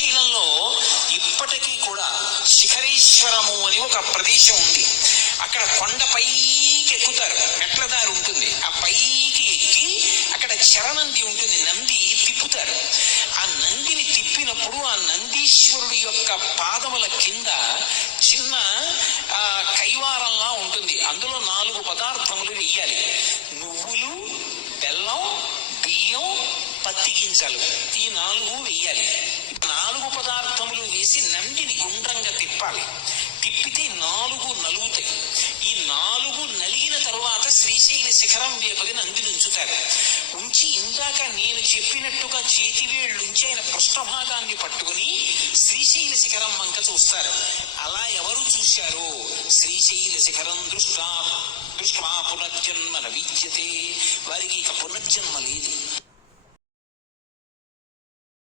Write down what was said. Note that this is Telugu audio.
శ్రీశైలంలో ఇప్పటికీ కూడా శిఖరేశ్వరము అని ఒక ప్రదేశం ఉంది. అక్కడ కొండ పైకి ఎక్కుతారు, మెట్ల దారి ఉంటుంది. ఆ పైకి ఎక్కి అక్కడ చరనంది ఉంటుంది, నంది తిప్పుతారు. ఆ నందిని తిప్పినప్పుడు ఆ నందీశ్వరుడి యొక్క పాదముల కింద చిన్న కైవారంలా ఉంటుంది. అందులో 4 పదార్థములు వెయ్యాలి. నువ్వులు, బెల్లం, బియ్యం, పత్తి గింజలు, ఈ 4 వెయ్యాలి. 4 పదార్థములు వేసి నందిని గుండ్రంగా తిప్పాలి. తిప్పితే 4 నలుగుతాయి. ఈ 4 నలిగిన తరువాత శ్రీశైల శిఖరం వేపది నందిని ఉంచుతారు. ఉంచి ఇందాక నేను చెప్పినట్టుగా చేతివేళ్లుంచి ఆయన పృష్ఠభాగాన్ని పట్టుకుని శ్రీశైల శిఖరం వంక చూస్తారు. అలా ఎవరు చూశారో శ్రీశైల శిఖరం దృష్టా పునర్జన్మ న విద్యతే, వారికి ఇక పునర్జన్మ లేదు.